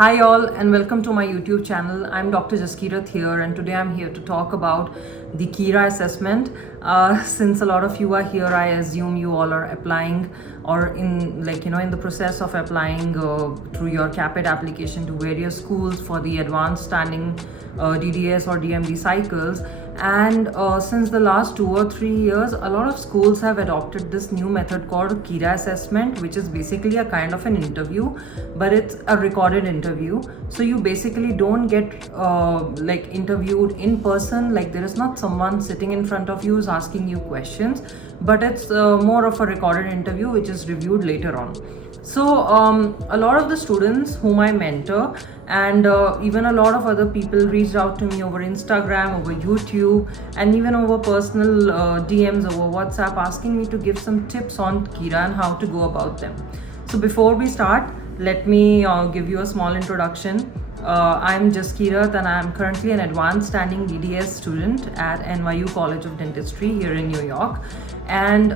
Hi all and welcome to my YouTube channel. I'm Dr. Jaskirat here and today I'm here to talk about the Kira assessment. Since a lot of you are here, I assume you all are applying or in the process of applying through your CAPIT application to various schools for the advanced standing DDS or DMD cycles. And since the last 2 or 3 years, a lot of schools have adopted this new method called Kira assessment, which is basically a kind of an interview, but it's a recorded interview. So you basically don't get interviewed in person. Like, there is not someone sitting in front of you who's asking you questions, but it's more of a recorded interview which is reviewed later on. So a lot of the students whom I mentor and even a lot of other people reached out to me over Instagram, over YouTube, and even over personal DMs over WhatsApp, asking me to give some tips on Kira and how to go about them. So before we start, let me give you a small introduction. I'm Jaskirat and I'm currently an advanced standing DDS student at NYU College of Dentistry here in New York. And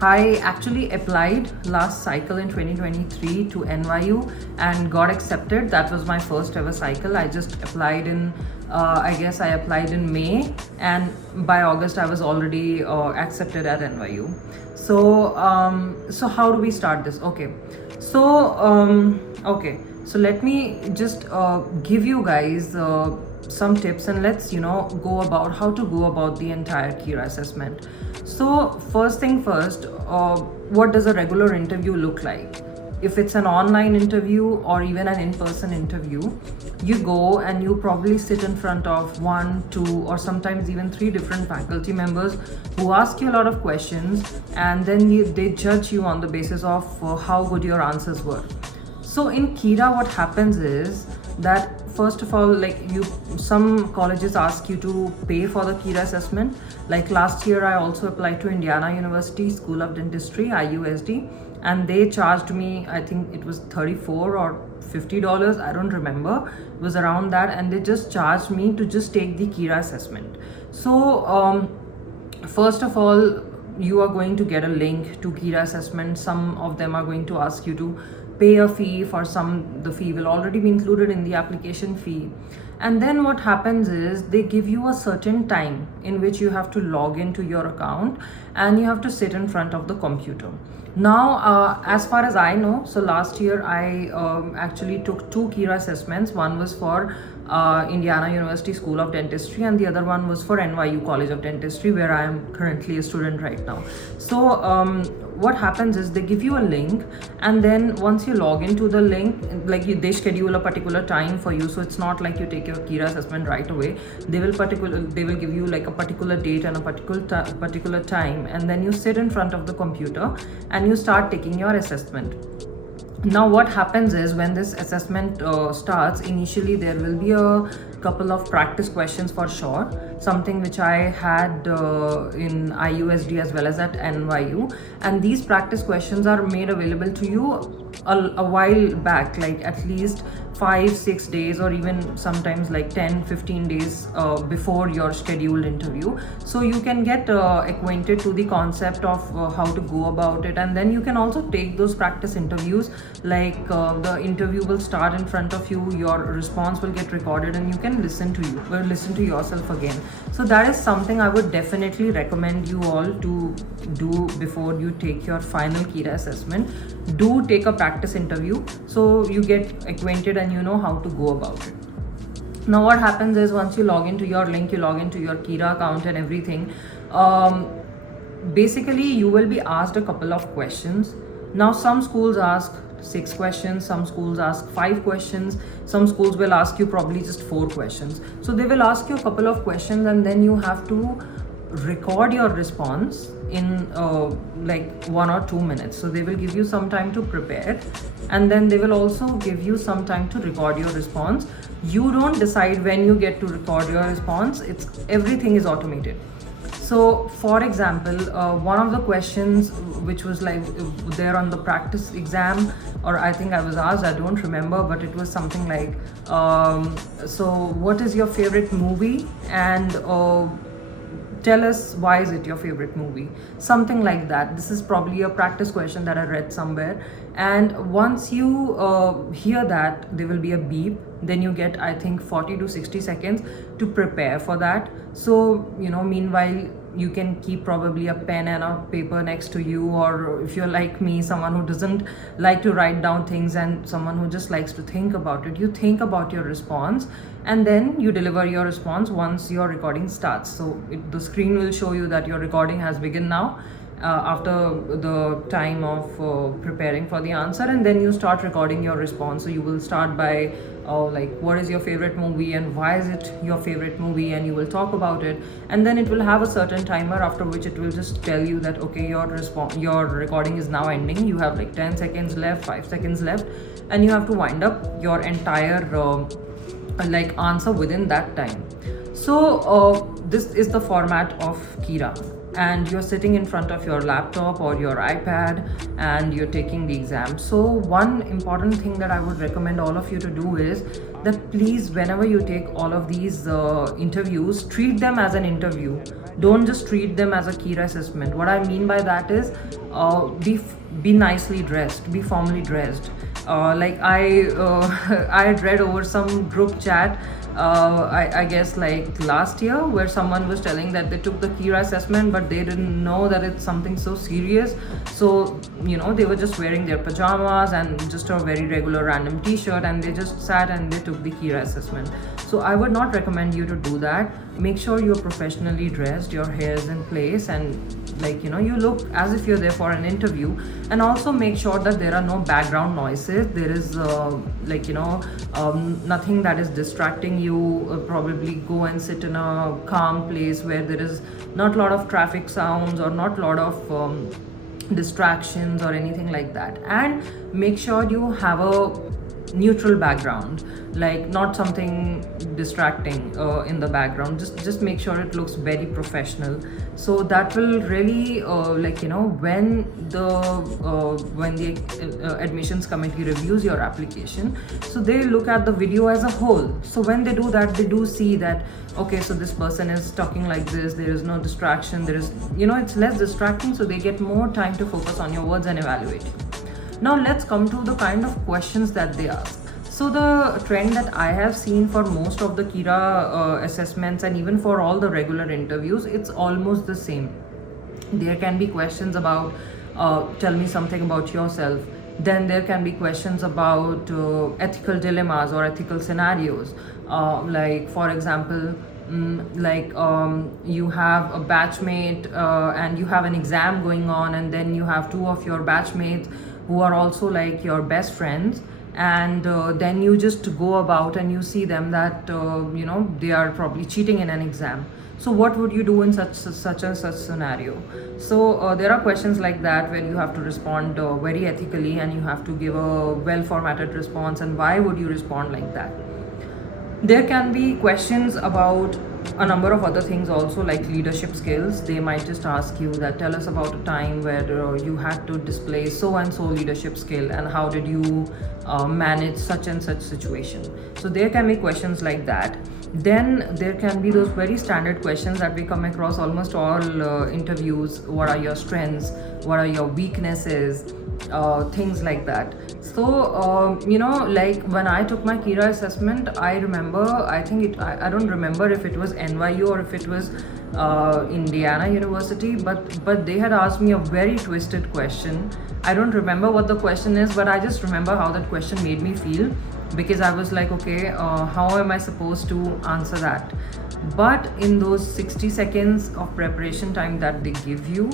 I actually applied last cycle in 2023 to NYU and got accepted. That was my first ever cycle. I just applied in, I applied in May, and by August I was already accepted at NYU. So, so how do we start this? Okay. So let me just give you guys some tips and let's go about how to go about the entire Kira assessment. So first thing first, what does a regular interview look like? If it's an online interview or even an in-person interview, you go and you probably sit in front of 1, 2 or sometimes even 3 different faculty members who ask you a lot of questions, and then they judge you on the basis of how good your answers were. So in Kira, what happens is that first of all, some colleges ask you to pay for the Kira assessment. Like last year, I also applied to Indiana University School of Dentistry, IUSD, and they charged me, I think it was $34 or $50, I don't remember. It was around that, and they just charged me to just take the Kira assessment. So first of all, you are going to get a link to Kira assessment. Some of them are going to ask you to pay a fee. For some, the fee will already be included in the application fee. And then what happens is they give you a certain time in which you have to log into your account and you have to sit in front of the computer. Now, as far as I know, so last year I actually took 2 Kira assessments. One was for Indiana University School of Dentistry and the other one was for NYU College of Dentistry, where I am currently a student right now. So what happens is they give you a link, and then once you log into the link, they schedule a particular time for you. So it's not like you take your Kira assessment right away. They will give you like a particular date and a particular time, and then you sit in front of the computer and you start taking your assessment. Now what happens is when this assessment starts, initially there will be a couple of practice questions for sure, something which I had in IUSD as well as at NYU, and these practice questions are made available to you a while back, like at least 5-6 days or even sometimes like 10-15 days before your scheduled interview. So you can get acquainted to the concept of how to go about it, and then you can also take those practice interviews. The interview will start in front of you, your response will get recorded, and you can listen to yourself again. So that is something I would definitely recommend you all to do before you take your final Kira assessment. Do take a practice interview so you get acquainted and you know how to go about it. Now what happens is once you log into your link, you log into your Kira account and everything, basically you will be asked a couple of questions. Now some schools ask 6 questions, some schools ask 5 questions, some schools will ask you probably just 4 questions. So they will ask you a couple of questions and then you have to record your response in 1 or 2 minutes. So they will give you some time to prepare, and then they will also give you some time to record your response. You don't decide when you get to record your response. Everything is automated. So for example, one of the questions which was there on the practice exam, or I think I was asked, I don't remember, but it was something like, so what is your favorite movie and tell us why is it your favorite movie, something like that. This is probably a practice question that I read somewhere. And once you hear that, there will be a beep. Then you get, I think, 40 to 60 seconds to prepare for that. So meanwhile you can keep probably a pen and a paper next to you, or if you're like me, someone who doesn't like to write down things and someone who just likes to think about it, you think about your response and then you deliver your response once your recording starts. So the screen will show you that your recording has begun now, after the time of preparing for the answer, and then you start recording your response. So you will start by like, what is your favorite movie and why is it your favorite movie, and you will talk about it, and then it will have a certain timer after which it will just tell you that okay, your recording is now ending, you have like 10 seconds left, 5 seconds left, and you have to wind up your entire like answer within that time. So this is the format of Kira, and you're sitting in front of your laptop or your iPad and you're taking the exam. So one important thing that I would recommend all of you to do is that please, whenever you take all of these interviews, treat them as an interview. Don't just treat them as a Kira assessment. What I mean by that is be nicely dressed, be formally dressed. Like I I had read over some group chat, I guess like last year, where someone was telling that they took the Kira assessment but they didn't know that it's something so serious. So they were just wearing their pajamas and just a very regular random t-shirt, and they just sat and they took the Kira assessment. So I would not recommend you to do that. Make sure you're professionally dressed, your hair is in place, and like you look as if you're there for an interview. And also make sure that there are no background noises. There is nothing that is distracting you. Probably go and sit in a calm place where there is not a lot of traffic sounds or not a lot of distractions or anything like that. And make sure you have a neutral background, like not something distracting in the background. Just make sure it looks very professional. So that will really when the admissions committee reviews your application, so they look at the video as a whole. So when they do that, they do see that okay, so this person is talking like this, there is no distraction, there is it's less distracting, so they get more time to focus on your words and evaluate you. Now let's come to the kind of questions that they ask. So the trend that I have seen for most of the Kira assessments, and even for all the regular interviews, it's almost the same. There can be questions about tell me something about yourself. Then there can be questions about ethical dilemmas or ethical scenarios. Like for example, you have a batchmate and you have an exam going on, and then you have two of your batchmates who are also like your best friends, and then you just go about and you see them that they are probably cheating in an exam. So what would you do in such scenario? So there are questions like that where you have to respond very ethically, and you have to give a well formatted response. And why would you respond like that? There can be questions about a number of other things also, like leadership skills. They might just ask you that tell us about a time where you had to display so and so leadership skill, and how did you manage such and such situation. So there can be questions like that. Then there can be those very standard questions that we come across almost all interviews. What are your strengths? What are your weaknesses? Things like that. So like when I took my Kira assessment, I remember, I don't remember if it was NYU or if it was Indiana University, but they had asked me a very twisted question. I don't remember what the question is, but I just remember how that question made me feel, because I was like, okay, how am I supposed to answer that? But in those 60 seconds of preparation time that they give you,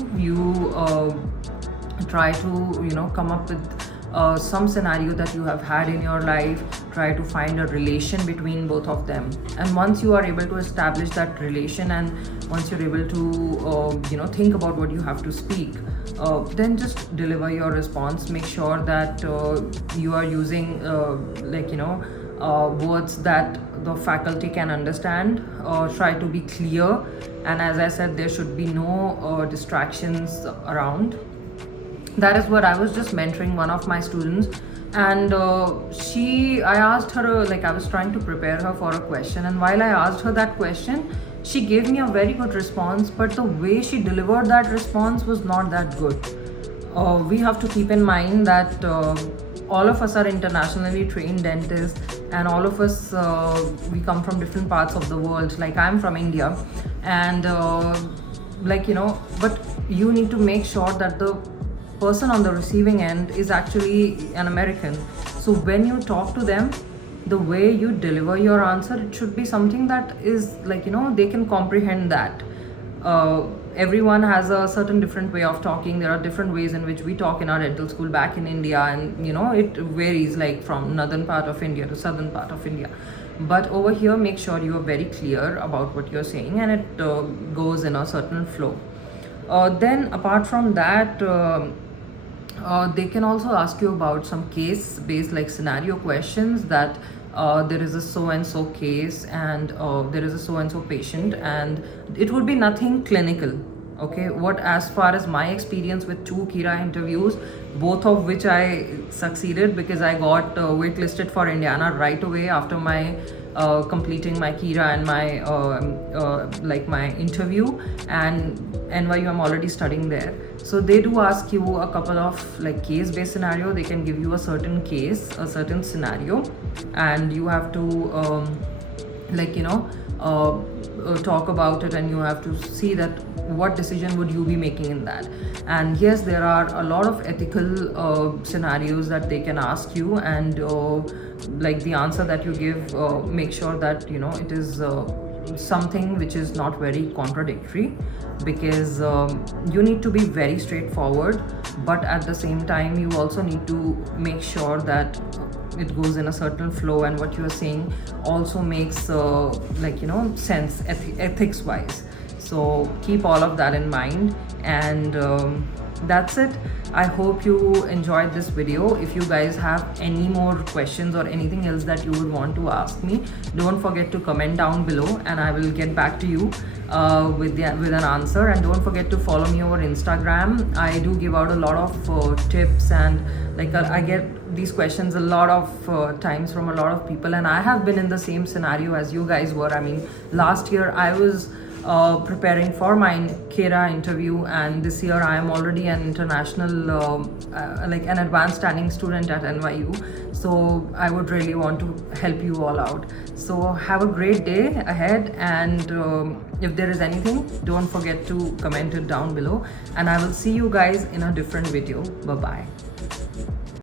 try to come up with some scenario that you have had in your life. Try to find a relation between both of them, and once you are able to establish that relation, and once you're able to think about what you have to speak, then just deliver your response. Make sure that you are using words that the faculty can understand. Try to be clear, and as I said, there should be no distractions around. That is what I was just mentoring one of my students, and I asked her, I was trying to prepare her for a question, and while I asked her that question, She gave me a very good response, but the way she delivered that response was not that good. We have to keep in mind that all of us are internationally trained dentists, and all of us we come from different parts of the world. Like, I'm from India, and but you need to make sure that the person on the receiving end is actually an American. So when you talk to them, the way you deliver your answer, it should be something that is they can comprehend that. Everyone has a certain different way of talking. There are different ways in which we talk in our dental school back in India, and it varies, like from northern part of India to southern part of India. But over here, make sure you are very clear about what you're saying, and it goes in a certain flow. Then apart from that, they can also ask you about some case based, like scenario questions, that there is a so and so case, and there is a so and so patient, and it would be nothing clinical. Okay, what, as far as my experience with 2 Kira interviews, both of which I succeeded, because I got waitlisted for Indiana right away after my completing my Kira and my my interview, and NYU, I'm already studying there. So they do ask you a couple of case based scenario. They can give you a certain case, a certain scenario, and you have to talk about it, and you have to see that what decision would you be making in that. And yes, there are a lot of ethical scenarios that they can ask you, and the answer that you give, make sure that it is something which is not very contradictory, because you need to be very straightforward, but at the same time you also need to make sure that it goes in a certain flow, and what you are saying also makes sense ethics wise. So keep all of that in mind, and that's it. I hope you enjoyed this video. If you guys have any more questions or anything else that you would want to ask me, don't forget to comment down below, and I will get back to you with an answer. And don't forget to follow me over Instagram. I do give out a lot of tips, and I get these questions a lot of times from a lot of people, and I have been in the same scenario as you guys were. I mean, last year I was preparing for my Kira interview, and this year I am already an international an advanced standing student at NYU. So I would really want to help you all out. So have a great day ahead, and if there is anything, don't forget to comment it down below, and I will see you guys in a different video. Bye bye.